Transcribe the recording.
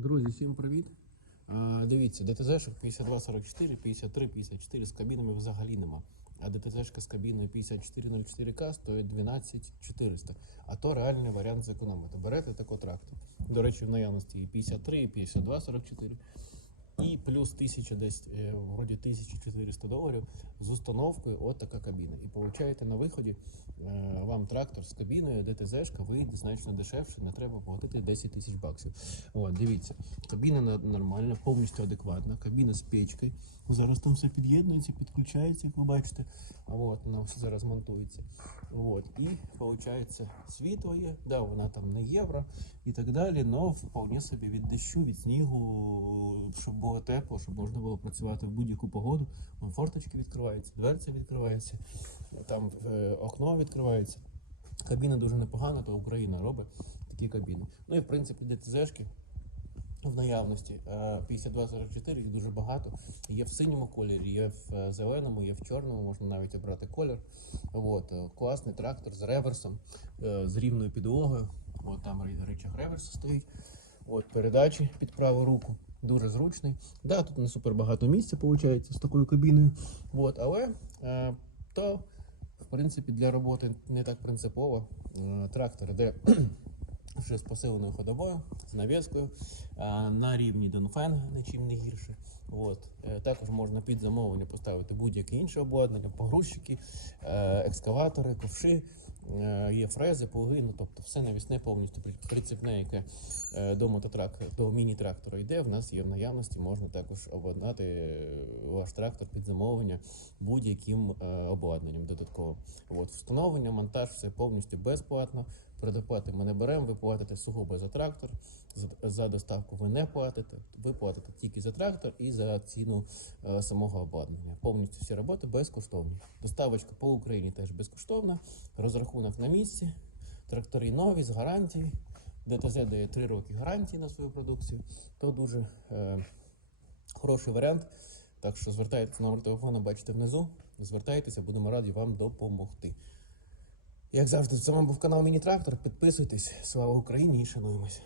Друзі, всім привіт. А, дивіться, ДТЗ-шок 5244, 53, 54 з кабінами взагалі нема. А ДТЗ-шка з кабіною 5404К стоїть 12400. А то реальний варіант зекономити. Берете тако трактор. До речі, в наявності і 53, і 5244. І плюс 1000 десь, е, вроді 1400 доларів з установкою от така кабіна. І получаєте на виході е, вам трактор з кабіною, ДТЗ-шка вийде значно дешевше, не треба платити 10 тисяч баксів. От, дивіться, кабіна нормальна, повністю адекватна, кабіна з печкою. Зараз там все під'єднується, підключається, як ви бачите. От, вона все зараз монтується. От, і виходить, світло є, да, вона там не євро і так далі, але вполне собі від дощу, від снігу, щоб було тепло, щоб можна було працювати в будь-яку погоду. Форточки відкриваються, дверці відкриваються, там е, окно відкривається. Кабіна дуже непогана, то Україна робить такі кабіни. Ну і в принципі ДТЗшки в наявності. Е, 5244 їх дуже багато. Є в синьому кольорі, є в е, зеленому, є в чорному, можна навіть обрати колір. От, е, класний трактор з реверсом, е, з рівною підлогою. От там рычаг реверсу стоїть. От передачі під праву руку. Дуже зручний. Да, тут не супер багато місця виходить з такою кабіною. От, але е, то, в принципі, для роботи не так принципово. Е, трактор іде вже з посиленою ходовою, з навіскою, а, на рівні Донфен, нічим не гірше. От. Е, Також можна під замовлення поставити будь-яке інше обладнання, погрузчики, е, екскаватори, ковши, е, є фрези, плуги, ну тобто все навісне повністю при- прицепне, яке е, до до міні-трактора йде. В нас є в наявності, можна також обладнати е, ваш трактор під замовлення будь-яким е, обладнанням додатково. От, встановлення, монтаж, все повністю безплатно. Предоплати ми не беремо, ви платите сугубо за трактор, за, доставку ви не платите. Ви платите тільки за трактор і за ціну е, самого обладнання. Повністю всі роботи безкоштовні. Доставочка по Україні теж безкоштовна. Розрахунок на місці. Трактори нові з гарантії. ДТЗ дає 3 роки гарантії на свою продукцію. То дуже е, хороший варіант. Так що звертайтеся номер телефону, бачите внизу. Звертайтеся, будемо раді вам допомогти. Як завжди, це вам був канал Міні Трактор. Підписуйтесь. Слава Україні і шануємось.